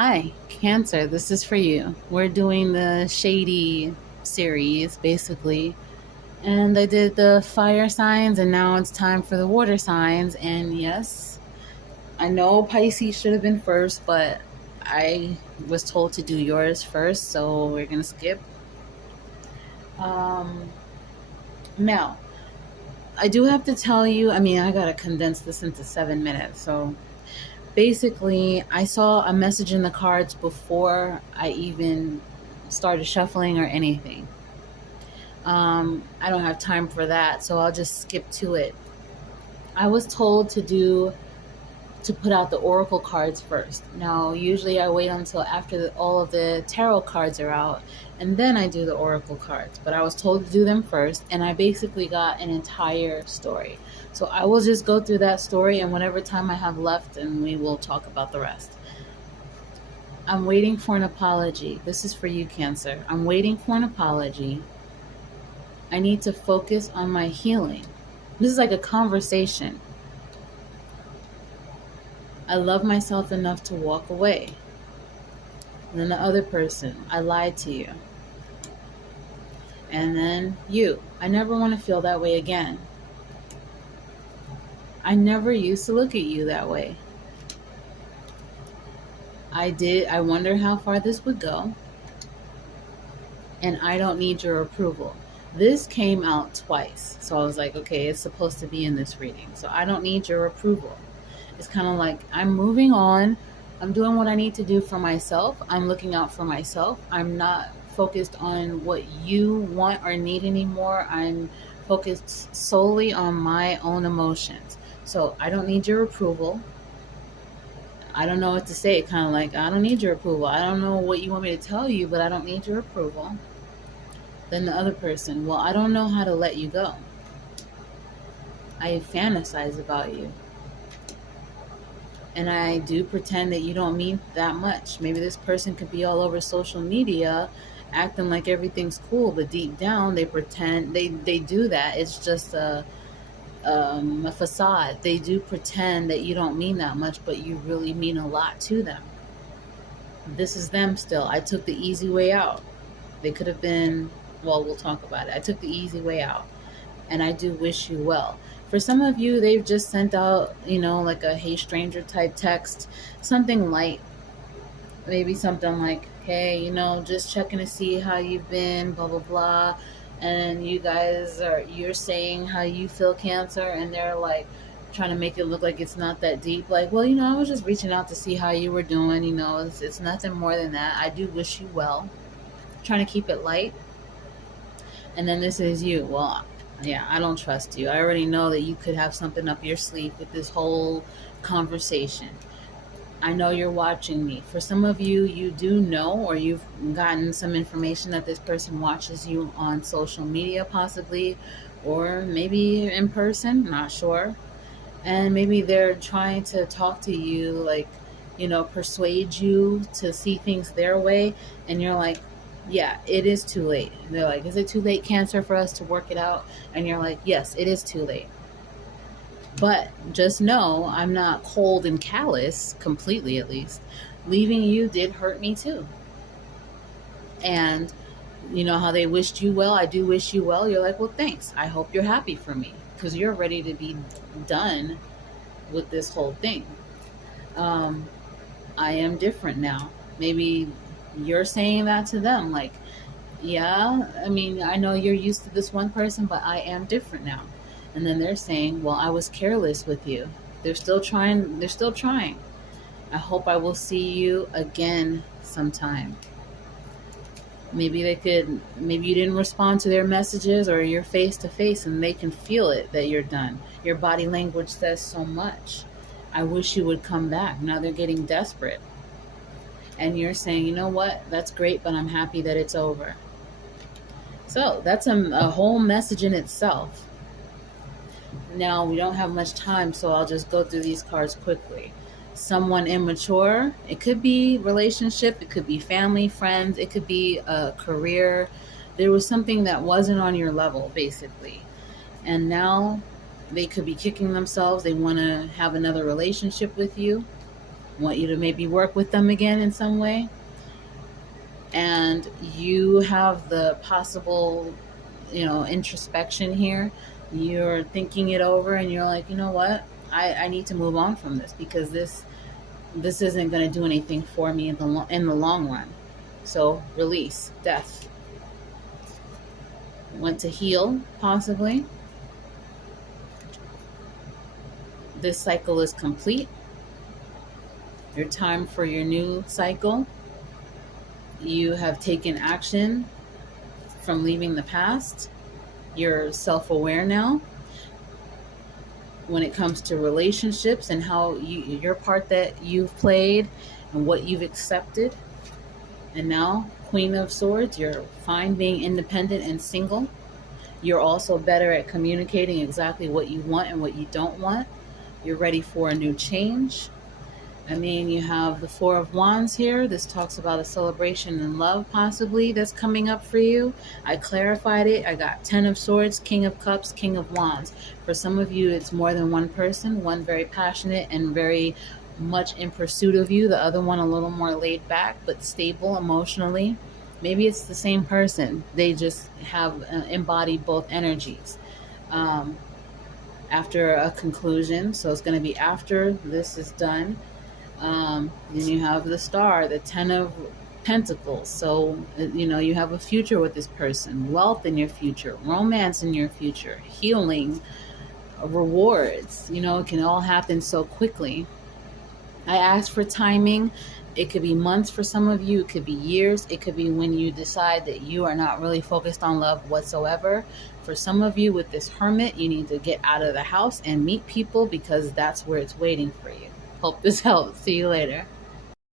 Hi, Cancer, this is for you. We're doing the Shady series, basically. And I did the fire signs, and now it's time for the water signs. And yes, I know Pisces should have been first, but I was told to do yours first, so we're going to skip. Um, Now, I do have to tell you, I got to condense this into 7 minutes. So basically, I saw a message in the cards before I even started shuffling or anything. I don't have time for that, so I'll just skip to it. I was told to put out the oracle cards first. Now, usually I wait until after all of the tarot cards are out, and then I do the oracle cards. But I was told to do them first, and I basically got an entire story. So I will just go through that story, and whatever time I have left, and we will talk about the rest. I'm waiting for an apology. This is for you, Cancer. I'm waiting for an apology. I need to focus on my healing. This is like a conversation. I love myself enough to walk away. And then the other person, I lied to you. And then you, I never want to feel that way again. I never used to look at you that way. I wonder how far this would go. And I don't need your approval. This came out twice. So I was like, okay, it's supposed to be in this reading. So I don't need your approval. It's kind of like I'm moving on. I'm doing what I need to do for myself. I'm looking out for myself. I'm not focused on what you want or need anymore. I'm focused solely on my own emotions. So I don't need your approval. I don't know what to say. Kind of like, I don't need your approval. I don't know what you want me to tell you, but I don't need your approval. Then the other person, well, I don't know how to let you go. I fantasize about you. And I do pretend that you don't mean that much. Maybe this person could be all over social media acting like everything's cool, but deep down they pretend they do that. It's just a facade. They do pretend that you don't mean that much, but you really mean a lot to them. This is them still. I took the easy way out. They could have been, well, we'll talk about it. I took the easy way out. And I do wish you well. For some of you, they've just sent out, like a hey stranger type text, something light. Maybe something like, hey, just checking to see how you've been, blah, blah, blah. And you're saying how you feel, Cancer, and they're like trying to make it look like it's not that deep. Like, well, I was just reaching out to see how you were doing. It's nothing more than that. I do wish you well. Trying to keep it light. And then this is you. Well, yeah, I don't trust you. I already know that you could have something up your sleeve with this whole conversation. I know you're watching me. For some of you, you do know, or you've gotten some information that this person watches you on social media, possibly, or maybe in person, not sure. And maybe they're trying to talk to you, like, persuade you to see things their way. And you're like, yeah, it is too late. They're like, is it too late, Cancer, for us to work it out? And you're like, yes, it is too late. But just know I'm not cold and callous, completely at least. Leaving you did hurt me too. And you know how they wished you well? I do wish you well. You're like, well, thanks. I hope you're happy for me because you're ready to be done with this whole thing. I am different now. Maybe you're saying that to them, like, yeah, I know you're used to this one person, but I am different now. And then they're saying, well, I was careless with you. They're still trying. I hope I will see you again sometime. Maybe maybe you didn't respond to their messages, or you're face to face and they can feel it that you're done. Your body language says so much. I wish you would come back. Now they're getting desperate. And you're saying, you know what, that's great, but I'm happy that it's over. So that's a whole message in itself. Now, we don't have much time, so I'll just go through these cards quickly. Someone immature. It could be relationship. It could be family, friends. It could be a career. There was something that wasn't on your level, basically. And now they could be kicking themselves. They want to have another relationship with you. want you to maybe work with them again in some way. And you have the possible, introspection here. You're thinking it over and you're like, you know what? I need to move on from this because this isn't going to do anything for me in the long run. So release, death. Want to heal, possibly. This cycle is complete. Your time for your new cycle. You have taken action from leaving the past. You're self-aware now when it comes to relationships and how your part that you've played and what you've accepted. And now, Queen of Swords, you're fine being independent and single. You're also better at communicating exactly what you want and what you don't want. You're ready for a new change. I mean, you have the Four of Wands here. This talks about a celebration in love, possibly, that's coming up for you. I clarified it. I got 10 of Swords, King of Cups, King of Wands. For some of you, it's more than one person, one very passionate and very much in pursuit of you, the other one a little more laid back but stable emotionally. Maybe it's the same person. They just have embodied both energies. After a conclusion, so it's going to be after this is done. Then you have the Star, the 10 of Pentacles. So, you have a future with this person, wealth in your future, romance in your future, healing, rewards. It can all happen so quickly. I asked for timing. It could be months for some of you. It could be years. It could be when you decide that you are not really focused on love whatsoever. For some of you with this Hermit, you need to get out of the house and meet people because that's where it's waiting for you. Hope this helps. See you later.